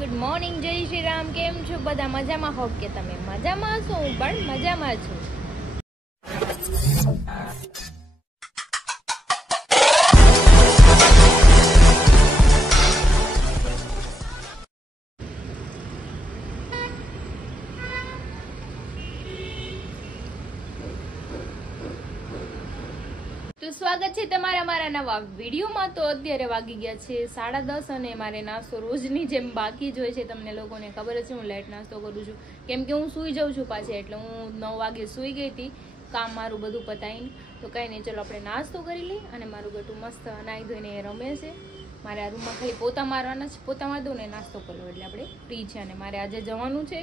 Good morning, જય શ્રી રામ. કેમ છો બધા? મજામાં હોપ કે તમે મજામાં છો? હું પણ મજામાં છું. તો સ્વાગત છે તમારા મારા નવા વિડીયોમાં. તો અત્યારે વાગી ગયા છે 10:30 અને મારે નાસ્તો રોજની જેમ બાકી જ હોય છે. તમને લોકોને ખબર છે હું લેટ નાસ્તો કરું છું કેમ કે હું સૂઈ જાઉં છું પાછી. એટલે હું 9 વાગે સૂઈ ગઈ હતી કામ મારું બધું પતાવીને. તો કંઈ નહીં, ચલો આપણે નાસ્તો કરી લઈએ. અને મારું ગટું મસ્ત નાહી ધોઈને રમે છે. મારે આ રૂમમાં ખાલી પોતા મારવાના છે, પોતા મારી દઉં ને નાસ્તો કરો એટલે આપણે ફ્રી છે. અને મારે આજે જવાનું છે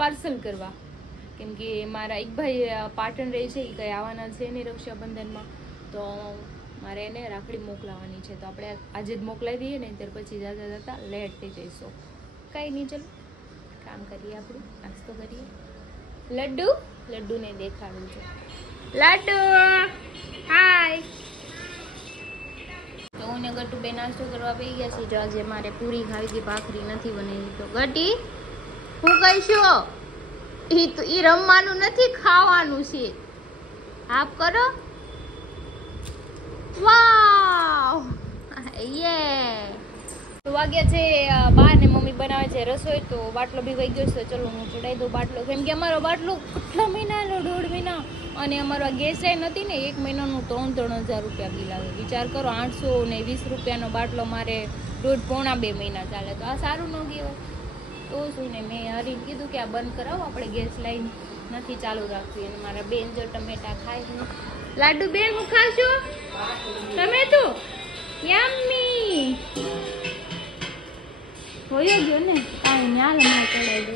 પાર્સલ કરવા, કેમ કે મારા એક ભાઈ પાટણ રહે છે, એ કંઈ આવવાના છે નહીં રક્ષાબંધનમાં. તો મારે એને રાખડી મોકલાવાની છે. તો આપણે આજે જ મોકલાવી દઈએ ને, ત્યાર પછી જતા જતા લેટ થઈ જઈશું. કંઈ નહીં, ચલો કામ કરીએ, આપણું નાસ્તો કરીએ. લડ્ડુને દેખાડું છે. લડ્ડુ હાય. તો હું ને ગટુ બે નાસ્તો કરવા પી ગયા છે. જો આજે મારે પૂરી ખાવી હતી, ભાખરી નથી બનાવી. તો ગટી હું કહીશું, ઈ રમવાનું નથી, ખાવાનું છે. આપ કરો. વાવ, યે. તો વાગ્યા છે 12 ને મમ્મી બનાવે છે રસોઈ. તો બાટલો બી વહી ગયો છે. ચલો હું ચડાવી દઉં બાટલો, કેમ કે અમારો બાટલો કેટલા મહિનાનો, 1.5 મહિના. અને અમારો આ ગેસ લાઈન હતી ને, 1 મહિનાનું 3,000 રૂપિયા બિલ આવે. વિચાર કરો, 820 રૂપિયાનો બાટલો મારે પોણા 2 મહિના ચાલે. તો આ સારું ન કહેવાય. તો શું ને, મેં હરીને કીધું કે આ બંધ કરાવો, આપણે ગેસ લાઈન નથી ચાલુ રાખવી. અને મારા બેન જો ટમેટા ખાય. લાડુ બેન હું ખાશો? તમે તો યમ્મી હોયો ગયો ને, કાંઈ ન્યા લમા ચડાવી દો,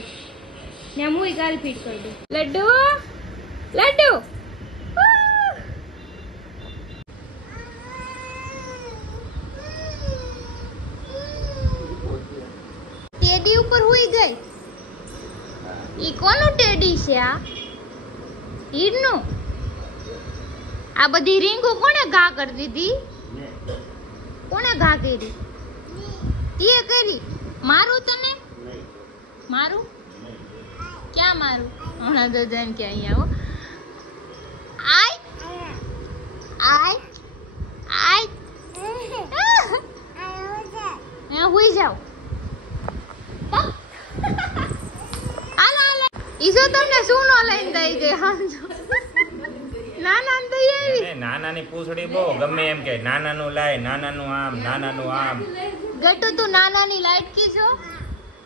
ન્યા મુઈ ગાલ ફીટ કરી દો. લડ્ડુ લડ્ડુ ટેડી ઉપર હુઈ ગઈ. ઈ કોનું ટેડી છે? આ હીરનું? આ બધી રીંગો કોણે ઘા કરી દીધી? કોણે ઘા કરી? તે કરી? મારું તને? મારું? ક્યાં મારું? હમણાં તો જાન કે અહીંયા આવો. આય આય આય હુઈ જાવ. હાલો હાલો. ઈસો તમને શું નો લઈને દઈ ગઈ? સમજો નાનાની પૂછડી બહુ ગમે એમ કે નાનાનું લાય, નાનાનું આમ, નાનાનું આમ. ગટુ તું નાનાની લાઈટકી છો?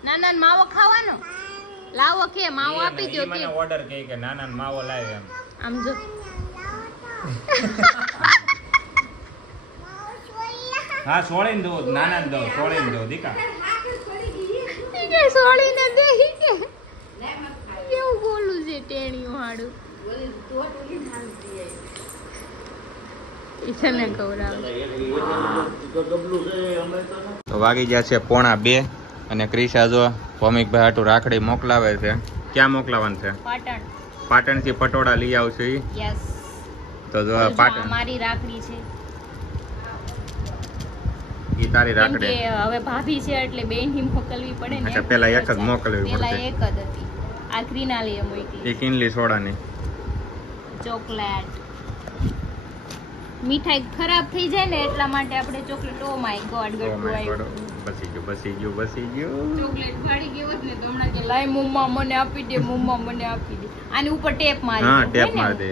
નાનાનો માવો ખાવાનો? લાવો કે માવો આપી દો. મને ઓર્ડર કે નાનાનો માવો લાય એમ. આમ જો હા, સોળીને દો, નાનાને દો, સોળીને દો દીકા. કે સોળીને દે કે કેવું બોલું છે ટેણીઓ હાડું. તો વાગી ગયા છે 1:45 અને ક્રિશા જો ભૌમિકભાઈ હાટુ રાખડી મોકલાવે છે. ક્યાં મોકલાવાનું છે? પાટણ. પાટણ થી પટોળા લઈ આવશે. યસ. તો જો પાટણ મારી રાખડી છે. ઈ તારી રાખડી. કેમ કે હવે ભાભી છે એટલે બેન ની મોકલવી પડે ને. અચ્છા, પેલા એક જ મોકલવી પડે. પેલા એક જ હતી. આ ક્રીનાલી મોકલી. એક ઇનલી સોડાની ચોકલેટ. મીઠાઈ ખરાબ થઈ જાય ને એટલા માટે આપણે chocolate. Oh my God, Gatu આવ્યો. બસી ગયું. ચોકલેટ ભાડી ગયો જ ને તો હમણાં કે લાય મમ્મા મને આપી દે, મમ્મા મને આપી દે. આની ઉપર ટેપ મારી. હા, ટેપ મારી દે.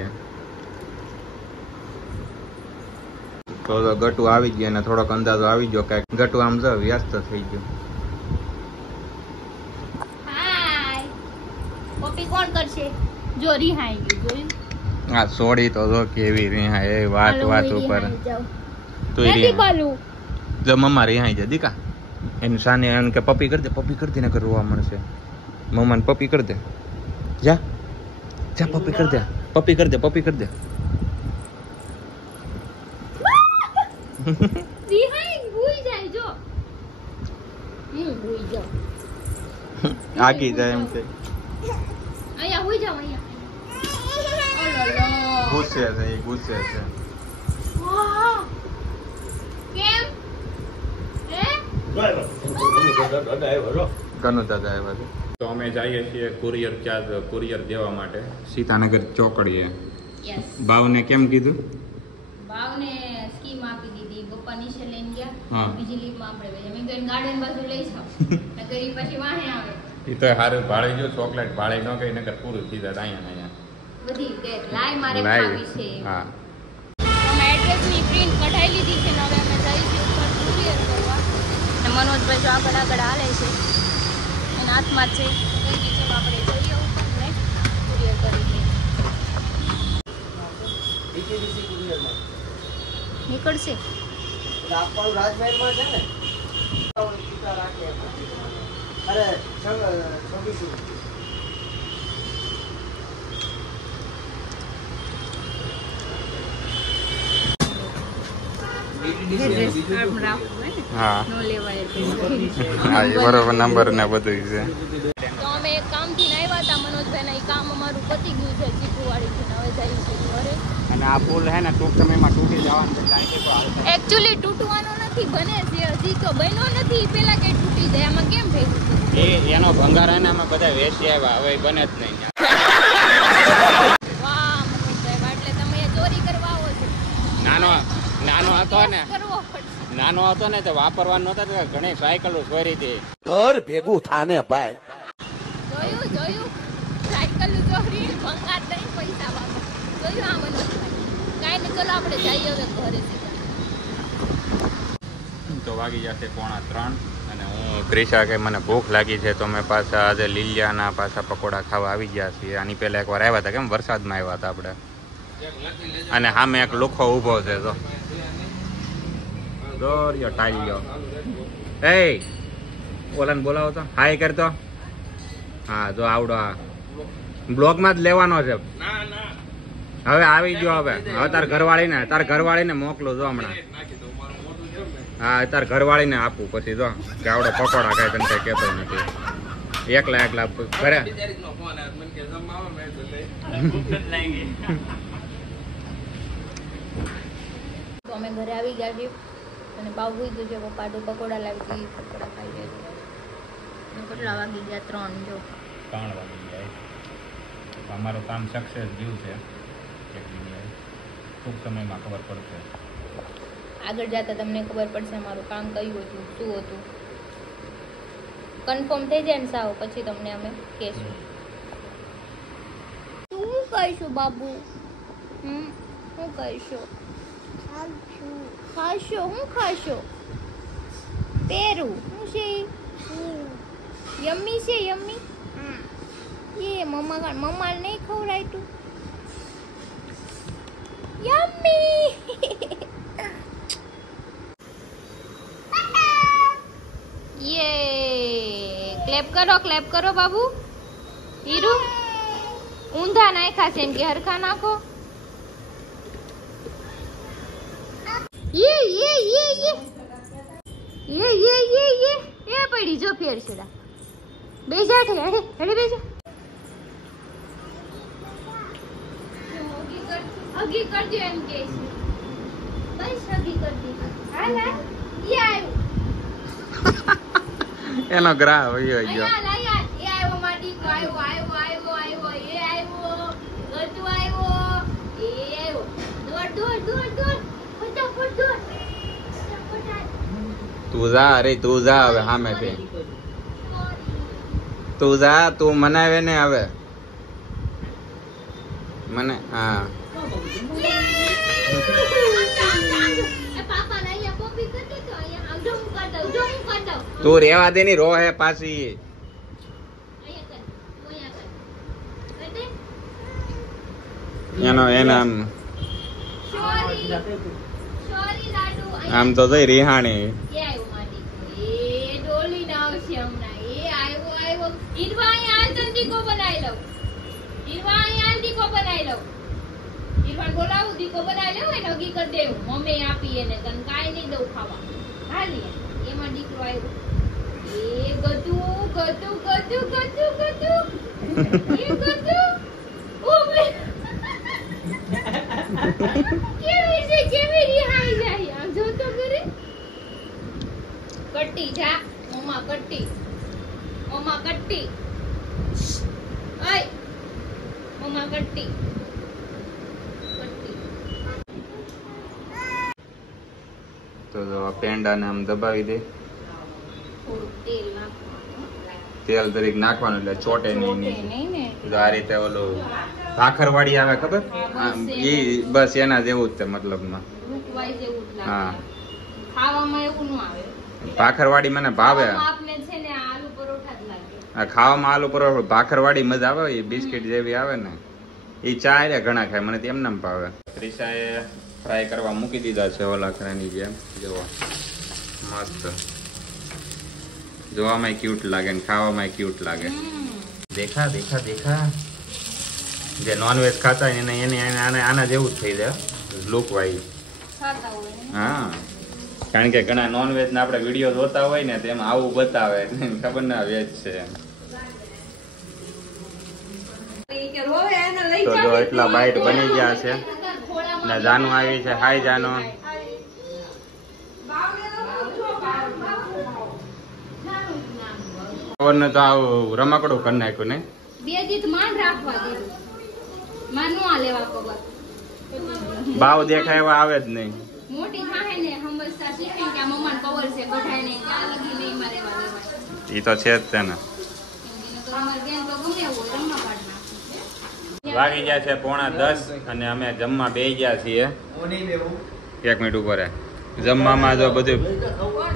તો ગટુ આવી ગયો અને થોડોક અંદાજો આવી ગયો કે ગટુ આમ જો વ્યસ્ત થઈ ગયો. હાય. કોપી કોણ કરશે? જો રિહાઈ ગયું, જોયું? આ સોડી તો જો કેવી રિહાઈ. એ વાત ઉપર તું રિહાઈ જો. મમ્મા રિહાઈ જા દીકા. એની સાને એમ કે પપ્પી કરી દે ને રોવા મળશે. મમ્માને પપ્પી કરી દે. જા પપ્પી કરી દે. રિહાઈ ભૂઈ જાય જો. ભૂઈ જાવ. આગી જાય એમ કે અહીંયા ભૂઈ જાવ. અહીંયા ગુસ્સે છે. કેમ? કનુ દાદા આવ્યા છે. તો અમે જઈએ છીએ કુરિયર દેવા માટે સીતાનગર ચોકડીએ. યસ. ભાવને કેમ કીધું? ભાવને સ્કીમ આપી દીધી. પપ્પા નીચે લઈને હા. ગયા. બીજી લીફમાં આપણે બેઠા. મેં કીધું ગાર્ડન બાજુ લઈ જાઓ. નકર ઈ પછી વાહે આવે. એ તો હારું ભાડે જો ચોકલેટ ભાડે ન ગઈ નકર પૂરું થઈ જાય અહીંયા બધી ડેટ લાય મારે લાઈવ. ખાવી છે. હા. અમે એડ્રેસની પ્રિન્ટ કઢાઈ લીધી છે ને હવે અમે જઈશું ઉપર કુરિયર કરવા. અને મનોજભાઈ જો આગળ હાલે છે. એના હાથમાં જ છે. કઈ રીતે આપણે જઈએ ઉપર ને કુરિયર કરી દઈએ. નીકળશે. હા નો લેવાય હા એ બરોબર નંબર ને બધું છે. તો અમે એક કામથી આવ્યા હતા મનોજભાઈ, એ કામ અમારું પતી ગયું છે ચીકુવાડીથી. હવે જઈશું ઘરે. અને આ પુલ હે ને ટૂંક સમયમાં તૂટી જવાનું છે. એકચ્યુઅલી તૂટવાનો નથી, બને છે હજી તો બન્યો નથી. પેલા કે તૂટી જાય, આમાં કેમ ભેગું થયું? એનો ભંગાર હે ને અમે બધા વેચી આવ્યા, હવે બને જ નહીં. વાહ મનોજભાઈ, એટલે તમે એ ચોરી કરવા આવો છો. નાનો હતો ને કરવો પડશે. નાનો હતો ને તો વાપરવાનો નતો તો ઘણી સાયકલો ચોરી હતી. ઘર ભેગું થાને ભાઈ. જોયું સાયકલ ચોરી, ભંગાર દઈ, પૈસા વાપર. જોયું આ મનોજભાઈ. કાંઈ નહીં, ચલો આપણે જઈએ હવે ઘરે. તો વાગી જશે 2:45 અને હું ક્રિશા કે મને ભૂખ લાગી છે તો મેં પાછા આજે લીલિયાના પાછા પકોડા ખાવા આવી ગયા છીએ. આની પહેલા એકવાર આવ્યા હતા, કેમ વરસાદમાં આવ્યા હતા આપણે. અને સામે એક લુખો ઊભો છે તો દોર્યો ટાળ્યો. એ ઓલાને બોલાવો તો હાય કરતો. હા જો આવડો આ બ્લોગમાં જ લેવાનો છે. હવે આવી ગયો. હવે તાર ઘરવાળીને મોકલું જો હમણાં. હા તાર ઘરવાળીને આપું પછી જો કે આવડો પકોડા કઈ તને કઈ કહેતો નથી. એકલા ઘરે તો અમે ઘરે આવી ગયા છીએ અને બાવ કીધું છે પપ્પા તો પકોડા લાવી દઈએ, પકોડા ખાઈ જાય. કેટલા વાગી ગયા? 3 જો. 3 વાગી ગયા. અમારું કામ સક્સેસ ગયું છે. ટૂંક સમયમાં ખબર પડશે. આગળ જતા તમને ખબર પડશે અમારું કામ કયું હતું, શું હતું. કન્ફર્મ થઈ જાય ને સાવ પછી તમને અમે કહેશું. શું કહીશું બાબુ? શું કહીશું? ખાશો? શું ખાશો? પેરું શું છે? યમ્મી છે? યમ્મી એ મમ્મા નહીં ખવડાય તું. યમ્મી. યે ક્લેપ કરો બાબુ. હીરુ ઊંધા નાખ્યા છે ને કે હરખા નાખો. યે યે યે યે યે યે યે યે એ પડી જો ફેર છેડા. બેજા ઠે હેડે બેજા. હગી કરજો એમ કે છે. બસ હગી કરતી. હાલ હાલ ઈ આવ્યું. એનો ગ્રાહ હોય ગયો. તું જા, અરે તું જા હવે સામેથી. તું જા, તું મનાવે ને હવે મને. હા તું રેવા દે ની રોહે પાછી. એના આમ તો જઈ રિહાણી. બોલાવું દીકો બનાવી લેવું એને હગી કરી દેવું. મમ્મી આપી એને તને કાંઈ નહીં દઉં ખાવા. હાલી એમાં દીકરો આવ્યો. એ ગતું ગતું ગતું ગતું ગતું એ ગતું. ઓ બે કેવી રિહાઈ જાય. આમ જો તો કરે કટી જા. મમ્મા કટ્ટી મમ્મા કટ્ટી ઓય મમ્મા કટ્ટી કટ્ટી તો જો આ પેંડાને આમ દબાવી દે, થોડું તેલ નાખવાનું તેલ તરીકે નાખવાનું એટલે ચોટે નહીં ચોટે નીચે. નહીં ને તો આ રીતે ઓલું ભાખરવાડી આવે ખબર, ઈ બસ એના જેવું જ છે મતલબમાં. લુક વાઇઝ એવું જ હા. લાગે ખાવામાં એવું ન આવે ભાખરવાડી મને ભાવે. ખાવામાં આપને છે ને આલુ પરોઠા જ લાગે આ ખાવામાં આલુ પરોઠા ભાખરવાડી મજા આવે, એ બિસ્કિટ જેવી આવે ને એ ચા હારે ઘણા ખાય, મને તો એમ નામ ભાવે. ત્રિશાએ ફ્રાય કરવા મૂકી દીધા છે ઓલા ખરાની જેમ, જોવા મસ્ત, જોવામાં ક્યુટ લાગે ને ખાવામાં ક્યુટ લાગે. દેખા દેખા દેખા, જે નોનવેજ ખાતા હોય એને એને એને આના જેવું જ થઈ જાય લુક વાઇઝ. ખાતા હોય ને. હા, કારણ કે ઘણા નોનવેજ ના આપણે વિડીયો જોતા હોય ને તેમાં આવું બતાવે, ખબર ના વેજ છે એમ. તો જો એટલા બાઈટ બની ગયા છે ને જાનું આવી છે. હાય જાનો. ને તો આવું રમકડું કરી નાખ્યું ને. બે દીત માન રાખવા દીધું, માન નો આ લેવા પગર બાવ દેખાય એવા આવે જ નહીં. મોટી થાય ને સમજતા શીખે કે આ મમ્માને કવર છે કઢાય ને ક્યાં લગી નહીં મારે લેવા. ઈ તો છે જ તે ને. તો અમારી બેન તો ગમે એવું હોય, રમવા પાડ નાખે. વાગી ગયા છે 9:45 અને અમે જમવા બેસી ગયા છીએ. 1 મિનિટ ઉપર જમવામાં જો બધું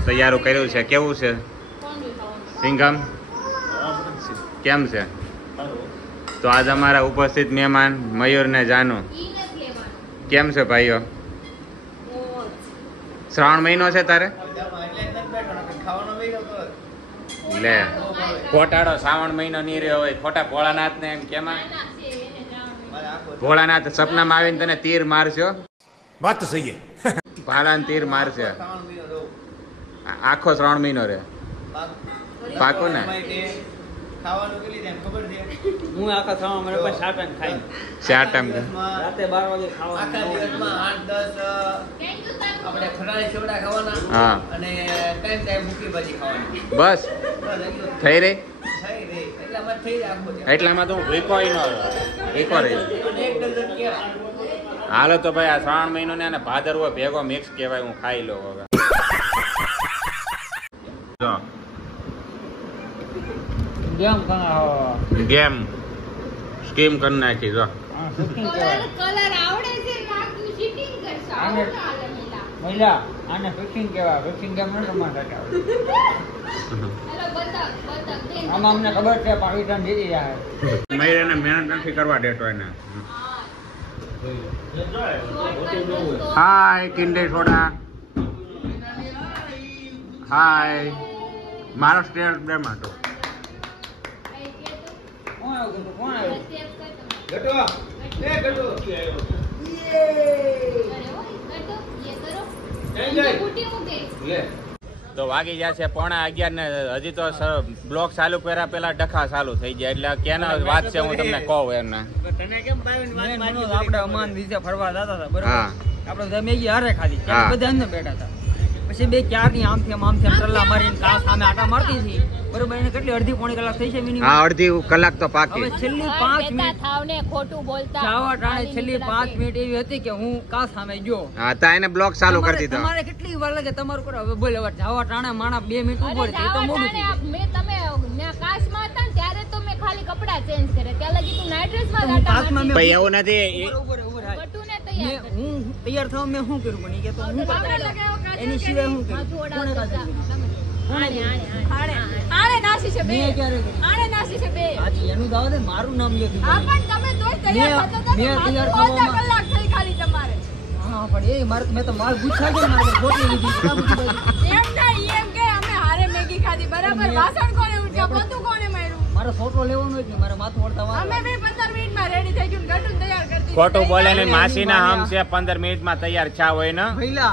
તૈયાર કર્યું છે. કેવું છે સિંઘમ, કેમ છે? તો આજ અમારા ઉપસ્થિત મહેમાન મયુર ને જાનુ, ઈ નથી લેવાનું. કેમ છે ભાઈઓ? શ્રાવણ મહિનો છે તારે? લે ખોટાડો શ્રાવણ મહિનો નહીં રહ્યો હોય, ખોટા ભોળાનાથ ને એમ કેમાં? ભોળાનાથ સપનામાં આવીને તને તીર મારશો. વાત તો સહી ભાલાને તીર મારશે. આખો શ્રાવણ મહિનો રે પાકો ને. હું આખા ખાવા મને પણ શાક જ ખાઈ. 4 ટાઈમ રાતે 12 વાગે ખાવાનું. આપણે ફરાળી સેવડા ખાવાના હા અને ટાઈમ ભૂકી ભાજી ખાવાની. બસ થઈ રહી. થઈ રહી એટલામાં થઈ જાય આખું. એટલામાં તો હું ભીખોઈ નો ભીખો રહી. અને 1 ડઝન કેળા. હાલો તો ભાઈ આ શ્રાવણ મહિનો ને અને ભાદરવો ભેગો મિક્સ કહેવાય, હું ખાઈ લઉં હવે. જો ગેમ સ્કીમ કરી નાખી. જો કલર આવડે છે નાખું ચીટિંગ કરશે. આને- આવડે હાલે મિલા. મહિલા આને ફિક્સિંગ કહેવાય. ફિક્સિંગ ગેમ ન રમવા આવડે. હેલો બતક બતક બેન. આમાં અમને ખબર છે પાકિસ્તાન જીતી જાય. મયુરને મહેનત નથી કરવા દેતો એને. હાય કિંડર સોડા. હાય મારો સ્ટેર બે માટો. કોણ આવ્યું કીધું? કોણ આવ્યું? ગટો એ ગટો તો વાગી ગયા છે 11:15 ને હજી તો બ્લોક ચાલુ કર્યા પેલા ડખા ચાલુ થઈ ગયા, એટલે કેનો વાત છે હું તમને કહું એમને. મેન મનોજ આપણે અમાન વિશે ફરવા જતા હતા બરાબર. હા. આપણે બધા મેગી હારે ખાધી. હા. બધા અંદર બેઠા હતા. પછી બે ક્યારની આમથી આમ ટલ્લા મારીને કા સામે આટા મારતી હતી બરોબર. એને કેટલી અડધી પોણી કલાક થઈ છે મિનિમમ. હા અડધી કલાક તો પાકી. હવે છેલ્લી 5 મિનિટ થાવને ખોટું બોલતા જાવા ટાણે છેલ્લી 5 મિનિટ એવી હતી કે હું કા સામે ગયો. હા તા એને બ્લોક ચાલુ કરી દીધો. તમારે કેટલી વાર લાગે તમારું કરો. હવે બોલ હવે જાવા ટાણે માણા 2 મિનિટ ઉપર થઈ તો મોડું થઈ જાય. મેં તમે મેં કાશમાં હતા ને ત્યારે તો મેં ખાલી કપડા ચેન્જ કરે, ત્યાં લગી તું નાઈટ ડ્રેસમાં હું ગાટા કાચમાં મારતી. મેં- ભાઈ એવું નથી. ઉપર ઉપર હાય. બટુને તૈયાર મેં હું તૈયાર થવા મેં શું કર્યું પણ ઈ કે તો હું કરતા એની સિવાય હું કર્યું? કોણે કાઢી દીધું? આણે નાસી છે બે. મેં ક્યારે કર્યું? આણે નાસી છે બે. આજે એનું દાવ દે મારું નામ લેખી હા દે. પણ તમે તોય તૈયાર મેં- થતા હતા ને, મેં તૈયાર માથું અડધા થવામાં- કલાક થઈ ખાલી તમારે. હા પણ એ મારે મેં તો માલ પૂછ્યા છે ને મારે ખોટી લીધી કાં બધી બાજુ? એમ નહીં, એમ કે અમે હારે મેગી ખાધી બરાબર. વાસણ કોને ઉઠ્યા, બધું કોને માર્યું? મારે ફોટો લેવાનો જ નહીં. મારે માથું વળતા વાર અમે બે 15 મિનિટમાં રેડી થઈ ગયું, ગટું તૈયાર કરી દીધું. ખોટું બોલે ને માસીના હમ છે 15 મિનિટમાં તૈયાર છા હોય ને. ભઈલા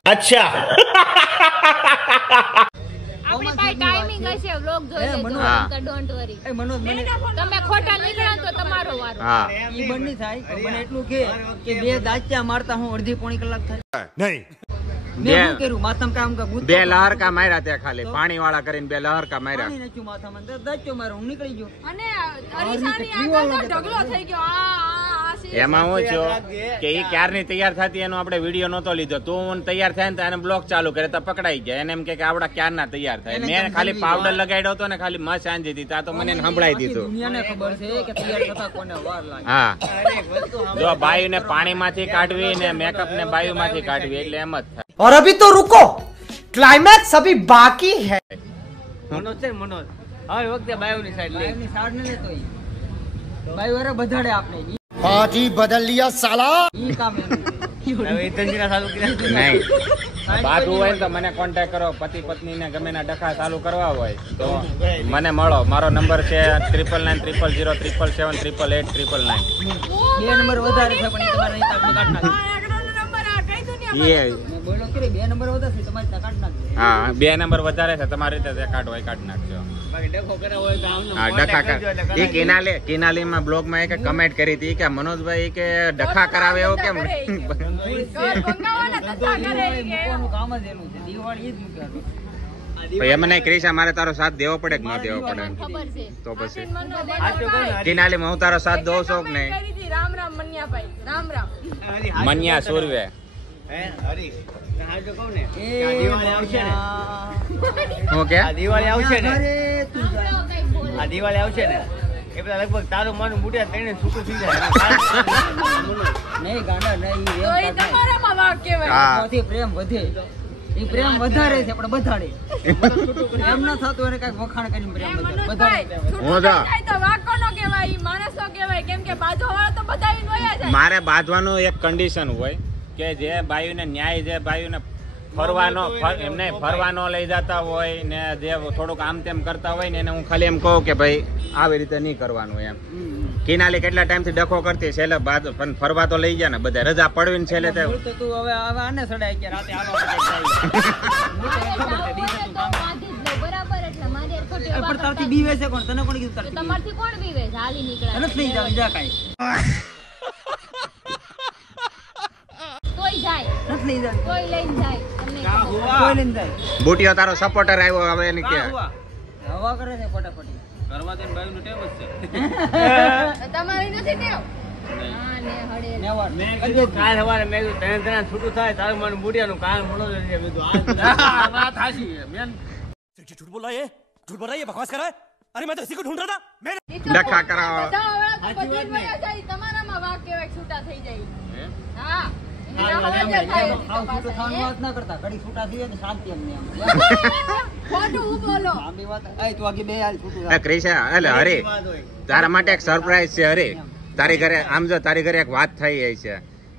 આપણી પાસે ટાઈમિંગ હશે, વ્લોગ જોઈ લેજો. મનોજ. હા. તો ડોન્ટ વરી. એ મનોજ મને તમે ખોટા નીકળ્યા તો તમારો વારો. હા ઈ બંધ નહીં થાય પણ મને એટલું કે બે દાચ્યા મારતા હું અડધી પોણી કલાક થાય. મેં શું કર્યું માથામાં કામ કા બે લહરકા માર્યા ત્યાં ખાલી પાણી વાળા કરીને બે લહરકા માર્યા. પાણી નાખ્યું માથામાં તો દચ્યો મારો હું નીકળી ગયો. અને અરીસાની આગળ તો ઢગલો થઈ ગયો. આ એમાં હું છું કે ઈ ક્યારની તૈયાર થતી એનો આપણે વિડીયો નહોતો લીધો. તું તૈયાર થાય ને તો એને બ્લોક ચાલુ કરે તો પકડાઈ જાય. એને એમ કે આપડા ક્યારના તૈયાર થાય. મેં ખાલી પાવડર લગાડ્યો હતો ને ખાલી મસ આંજી દીધી. તા તો મને સંભળાઈ દીધું. દુનિયાને ખબર છે કે તૈયાર થતા કોને વાર લાગે. હા જો બાયુને પાણીમાંથી કાઢવી ને મેકઅપ ને બાયુમાંથી કાઢવી એટલે એમ જ થાય. और अभी तो रुको, क्लाइमैक्स अभी बाकी है. મનોજ છે ને મનોજ હવે વખતે બાયોની સાઈડ લે બાયુની સાડ ન લેતો ઈ. બાયુ અરે બધાડે આપણે पार्टी बदल लिया साला. ઈ કામ એનું. હવે એ ધંધીના ચાલુ કર્યા નહીં બાજુ હોય ને તો મને કોન્ટેક્ટ કરો. પતિ પત્ની ને ગમે ના ડખા ચાલુ કરવા હોય તો મને મળો. મારો નંબર છે 99900777788899. 2 નંબર વધારે છે પણ ઈ તમારે અહીં તાકમાં કાઢ નાખજો. નંબર આ કઈ દુનિયા એ મેં બોલ્યો કે 2 નંબર વધારે છે તમારે ત્યાં કાઢ નાખજો. હા 2 નંબર વધારે છે તમારી રીતે જે કાઢવો હોય કાઢી નાખજો. બાકી ડખો કરાવો હોય તો આમનો હા ડખા એ કિનાલી માં બ્લોગ માં એક કમેન્ટ કરી હતી કે મનોજભાઈ કે ડખા કરાવે એવું કેમ. ભંગાવાના ધંધા કરે કે મૂકવાનું કામ જ એનું છે. દિવાળી ઈ જ મૂક્યા એમ નહીં ક્રિશા મારે તારો સાથ દેવો પડે કે ન દેવો પડે ખબર છે. તો પછી મનોજ કિનાલી માં હું તારો સાથ દઉં છું કે નહીં. કરી હતી. રામ રામ મન્યાભાઈ રામ રામ. મન્યા સુરવે હે હરી હા જો કહું ને એ આ દિવાળી આવશે ને હું કે આ દિવાળી આવશે ને અરે તું જા. આ દિવાળી આવશે ને એ બધા લગભગ તારું મન બુટિયા થઈને છૂટું થઈ જાય નહીં ગાંડા નહીં તો એ તમારામાં વાક કહેવાય. હા એનાથી પ્રેમ વધે. એ પ્રેમ વધારે છે આપણે બધાડે. એમ ના થતું એને કઈક વખાણ કરીને પ્રેમ વધારે મનોજભાઈ, બધાડે. છૂટું હું તો- થઈ જાય તો વાંકો નો કહેવાય, ઈ માણસનો કહેવાય. કેમ કે બાજુવાળા તો બધાય વયા જાય. મારે બાંધવાનું એક કન્ડિશન હોય કે જે બાયુને ન્યાય જે બાયુને એમને ફરવાનો લઈ જતા હોય ને જે થોડુંક આમ તેમ કરતા હોય ને એને હું ખાલી એમ કહું કે ભાઈ આવી રીતે નહીં કરવાનું એમ. કિનાલી કેટલા ટાઈમ થી ડખો કરતી છેલ્લે બાદ પણ ફરવા તો લઈ ગયા ને બધા રજા પડવીને છેલ્લે તો તો તું હવે આને સડાય કે રાતે આવા માટે બરાબર, એટલે મારી હારે ખોટી પણ વાત તારથી બીવે છે કોણ? તને કોણ કીધું તારથી બીવે? તમારથી કોણ બીવે છે? હાલી નીકળ્યા. તને જ નહીં જાવ જા કાંઈ. તોય જાય, નથી લઈ જાવ. તોય લઈને જાય. તમને ખબર. કોઈ લઈને જાય. બુટિયો તારો સપોર્ટર આવ્યો હવે એને કે હવા કરે છે ફટાફટી. કરવા દે બાયુનો ટેમ જ છે તમારી નથી ટેવ? હા ને હળે. નેવાર. કાલ સવારે મેં કીધું તને છૂટું થાય તારું મને બુટિયાનું કામ મળો છે મેં કીધું આ વાત હાચી છે મેન झूठ बोल रहा है, झूठ बोल रहा है, ये बकवास कर रहा है. अरे मैं तो इसी को ढूंढ रहा था. मैं ઈ તો ડખા કરાવો. બધા વાળા તો બધી વયા જાય. તમારામાં વાક કહેવાય છૂટા થઈ જાય. હા એના હવા જ થાય આવું છૂટું થવાની વાત ના કરતા. ઘડી છૂટા થઈ જાય તો શાંતિ એમને એમ. ખોટું હું બોલો. લાંબી વાત. એ તું આગે બે હાલ છૂટું એ થાય. ક્રિશા એટલે હરે તારા માટે એક સરપ્રાઈઝ છે. હરે તારી ઘરે આમ જો તારી ઘરે એક વાત થઈ રહી છે.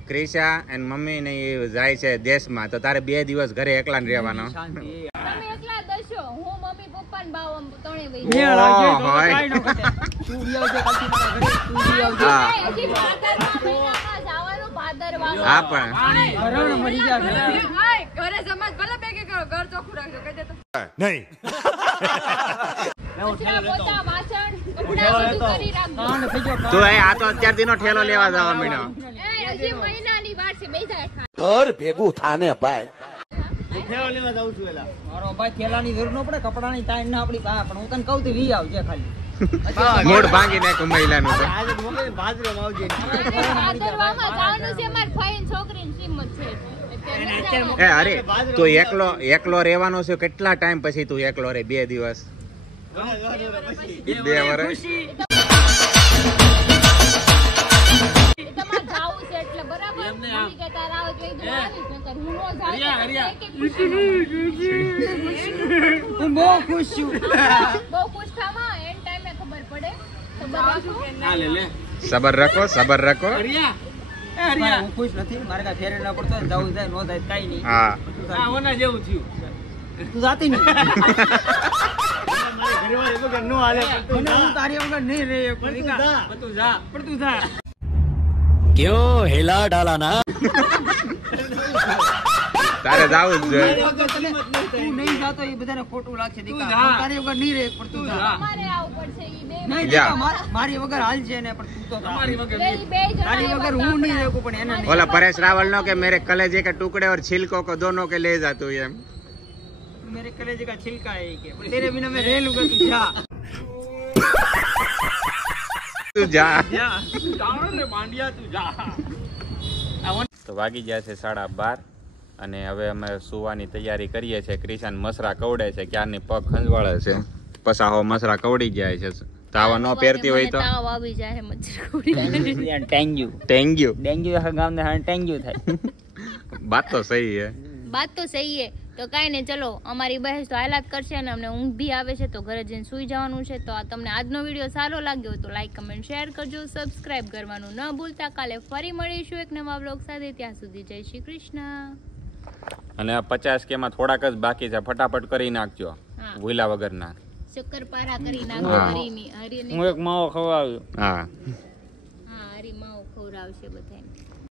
ક્રિશા એન્ડ મમ્મી ને એ જાય છે દેશમાં તો તારે 2 દિવસ ઘરે એકલા ને રહેવાનો. શાંતિ. તમે એકલા દશો, હું મમ્મી પપ્પા ને બાવ ત્રણે વઈ. મેળ આવજે તો હોય. કાંઈ ન ઘટે. તું બી આવજે કાલથી મારા ઘરે. તું બી આવજે. હા. હજી ભાદરવા મહિનામાં જવાનું, ભાદરવા. હા પણ હરણ મરી ગયા ઘરે. હાય, ઘરે સમાજ ભલે ભેગી કરો, ઘર ચોખ્ખું રાખજો. કહી દેતો नहीं. કચરા, પોતા, વાસણ, કપડાં બધું કરી રાખજો. કાંડ થઈ ગયો. તું આ તો અત્યારથી નો ઠેલો લેવા જવા માંડ્યો. એ હજી મહિનાની વાર છે, બેસા હેઠા. ઘર ભેગું થાને ભાઈ. ફેરો લેવા જાઉં છું એલા મારો ભાઈ થેલાની જરૂર ન પડે. કપડાની તાણ ના આપણી પાસે. પણ હું તને કહું તું વી આવજે ખાલી. મૂડ ભાંગી નાખ્યું મહિલાનું તો. આજે મોકલે બાજરો આવજે ભાદરવામાં જવાનું છે, મારી ફાઈન છોકરીની કિંમત છે. એ અરે તું એકલો રહેવાનો છે. કેટલા ટાઈમ પછી તું એકલો રહે? 2 દિવસ 2 વર્ષ. તમારે જાવું છે એટલે બરાબર. મમ્મી કે તારે આવો તો એકદમ આવીશ, નકર હું નો જાઉં તો એક ખુશી હું બહુ ખુશ છું. બહુ ખુશ થામાં એન ટાઈમે ખબર પડે. ખબર રાખો. સબર રાખો, સબર રાખો. મારે હું ખુશ નથી. મારે કાંઈ ફેરે ના પડતો. જવું જાય નો જાય કાંઈ નહીં. હા આ ઓના જેવું થયું તું જાતી નહીં. મારી ઘરવાળી એમ કે નો હાલે પણ તું મને જા. હું તારી વગર નહીં રહી શકું. પણ તું જા. પણ તું જા. પણ તું જા. क्यों हिला डाला ना. તારે જાવું જ જોઈએ. તું નહીં જાતો એ બધાને ખોટું લાગશે દીકા. હું તારી વગર નહીં રહે પણ તું જા. અમારે આવું પડશે ઈ બે નહીં જા. દીકા, મારી વગર હાલ છે ને પણ તું તો જા. બે જણા તારી વગર હું નહીં રહેવું પણ એને નહીં. ઓલા પરેશ રાવલ નો કે મેરે कलेजे के टुकड़े और छिलकों को दोनों के ले जा तू एम. मेरे कलेजे का छिलका है ये के पर तेरे बिना मैं रह लूंगा तू जा તું જા. તો વાગી ગયા છે 12:30 અને હવે અમે સુવાની તૈયારી કરીએ છીએ. ક્રિશાન મસરા કવડે છે, ક્યારની પગ ખંજવાળે છે, પસાહો મસરા કવડી ગયા છે. તાવા ન પહેરતી હોય તો તાવ આવી જાય મચ્છર કવડી ટેન્ગ્યુ ટેન્ગ્યુ. ડેન્ગ્યુ આખા ગામને હા ટેન્ગ્યુ થાય બાત તો સહી હે. બાત તો સહી હે. તો કાંઈ નહીં, ચલો અમારી બહેસ તો હાલાત કરશે અને અમને ઊંઘ બી આવે છે તો ઘરે જઈને સૂઈ જવાનું છે. તો આ તમને આજનો વિડીયો સારો લાગ્યો હોય તો લાઈક કમેન્ટ શેર કરજો, સબસ્ક્રાઇબ કરવાનું ન ભૂલતા. કાલે ફરી મળીશું એક નવા બ્લોગ સાથે. ત્યાં સુધી જય શ્રી કૃષ્ણ. અને આ 50K માં થોડાક જ બાકી છે, ફટાફટ કરી નાખજો હા. ભૂલા વગરના. શક્કરપારા કરી નાખો. હા. હરીની હું એક માવો ખવડાવ્યો હા હા હરી માવો ખવડાવશે બધાને.